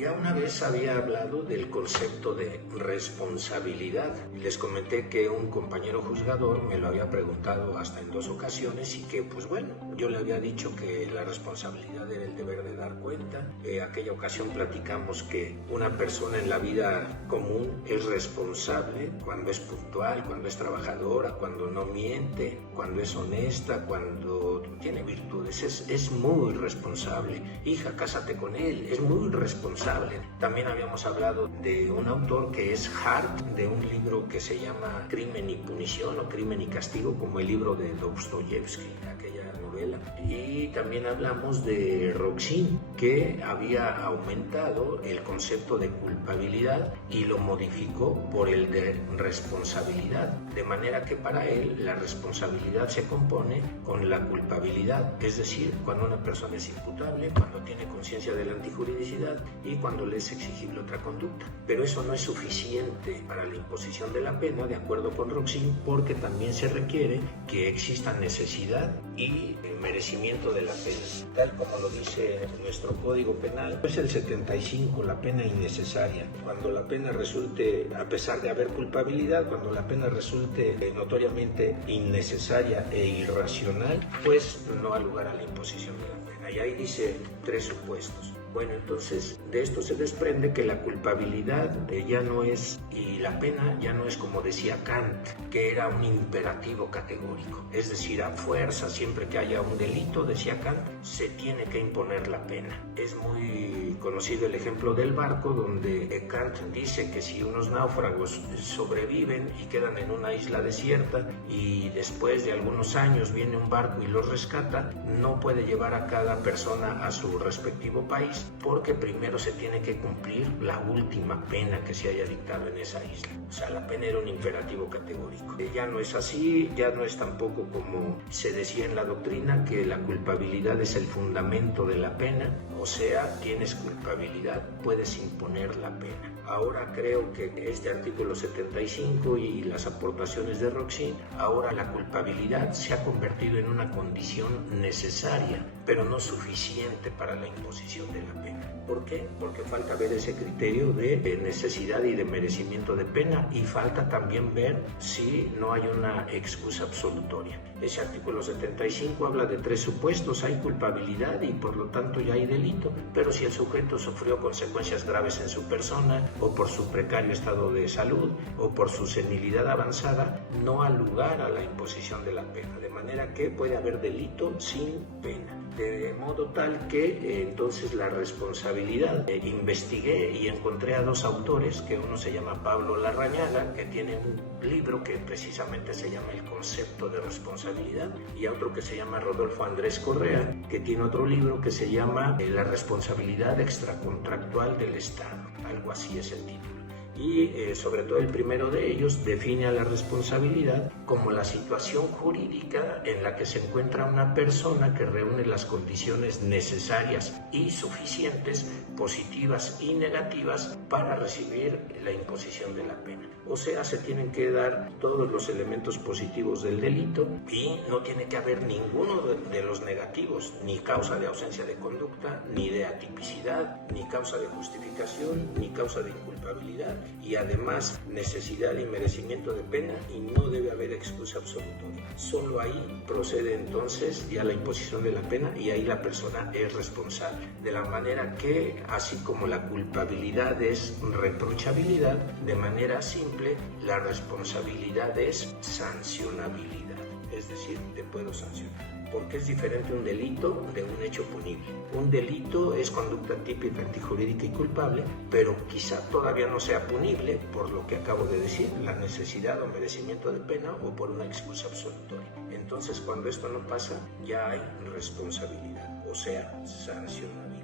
Ya una vez había hablado del concepto de responsabilidad. Les comenté que un compañero juzgador me lo había preguntado hasta en 2 ocasiones y que, pues bueno, yo le había dicho que la responsabilidad era el deber de dar cuenta. Aquella ocasión platicamos que una persona en la vida común es responsable cuando es puntual, cuando es trabajadora, cuando no miente, cuando es honesta, cuando tiene virtudes. Es muy responsable. Hija, cásate con él. Es muy responsable. También habíamos hablado de un autor que es Hart, de un libro que se llama Crimen y Punición o Crimen y Castigo, como el libro de Dostoyevsky, aquella novela. Y también hablamos de Roxin, que había aumentado el concepto de culpabilidad y lo modificó por el de responsabilidad, de manera que para él la responsabilidad se compone con la culpabilidad, es decir, cuando una persona es imputable, cuando tiene conciencia de la antijuridicidad y cuando le es exigible otra conducta. Pero eso no es suficiente para la imposición de la pena, de acuerdo con Roxin, porque también se requiere que exista necesidad y merecimiento de la pena. Tal como lo dice nuestro Código Penal, es el 75, la pena innecesaria. Cuando la pena resulte, a pesar de haber culpabilidad, cuando la pena resulte notoriamente innecesaria e irracional, pues no ha lugar a la imposición de la pena. Y ahí dice 3 supuestos. Bueno, entonces de esto se desprende que la culpabilidad ya no es, y la pena ya no es como decía Kant, que era un imperativo categórico. Es decir, a fuerza, siempre que haya un delito, decía Kant, se tiene que imponer la pena. Es muy conocido el ejemplo del barco, donde Kant dice que si unos náufragos sobreviven y quedan en una isla desierta y después de algunos años viene un barco y los rescata, no puede llevar a cada persona a su respectivo país, porque primero se tiene que cumplir la última pena que se haya dictado en esa isla. O sea, la pena era un imperativo categórico. Ya no es así, ya no es tampoco como se decía en la doctrina, que la culpabilidad es el fundamento de la pena. O sea, tienes culpabilidad, puedes imponer la pena. Ahora creo que este artículo 75 y las aportaciones de Roxin, ahora la culpabilidad se ha convertido en una condición necesaria, pero no suficiente para la imposición de la pena. ¿Por qué? Porque falta ver ese criterio de necesidad y de merecimiento de pena, y falta también ver si no hay una excusa absolutoria. Ese artículo 75 habla de 3 supuestos: hay culpabilidad y por lo tanto ya hay delito, pero si el sujeto sufrió consecuencias graves en su persona, o por su precario estado de salud, o por su senilidad avanzada, no ha lugar a la imposición de la pena, de manera que puede haber delito sin pena. De modo tal que entonces la responsabilidad, investigué y encontré a 2 autores, que uno se llama Pablo Larrañaga, que tiene un libro que precisamente se llama El concepto de responsabilidad, y a otro que se llama Rodolfo Andrés Correa, que tiene otro libro que se llama La responsabilidad extracontractual del Estado, algo así es el título. Y sobre todo el primero de ellos define a la responsabilidad como la situación jurídica en la que se encuentra una persona que reúne las condiciones necesarias y suficientes, positivas y negativas, para recibir la imposición de la pena. O sea, se tienen que dar todos los elementos positivos del delito y no tiene que haber ninguno de los negativos, ni causa de ausencia de conducta, ni de atipicidad, ni causa de justificación, ni causa de inculpabilidad, y además necesidad y merecimiento de pena, y no debe haber excusa absolutoria. Solo ahí procede entonces ya la imposición de la pena, y ahí la persona es responsable. De la manera que, así como la culpabilidad es reprochabilidad, de manera simple la responsabilidad es sancionabilidad, es decir, te puedo sancionar. Porque es diferente un delito de un hecho punible. Un delito es conducta típica, antijurídica y culpable, pero quizá todavía no sea punible por lo que acabo de decir, la necesidad o merecimiento de pena, o por una excusa absolutoria. Entonces, cuando esto no pasa, ya hay responsabilidad, o sea, sancionabilidad.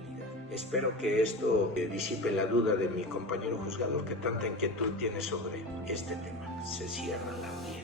Espero que esto disipe la duda de mi compañero juzgador, que tanta inquietud tiene sobre este tema. Se cierra la audiencia.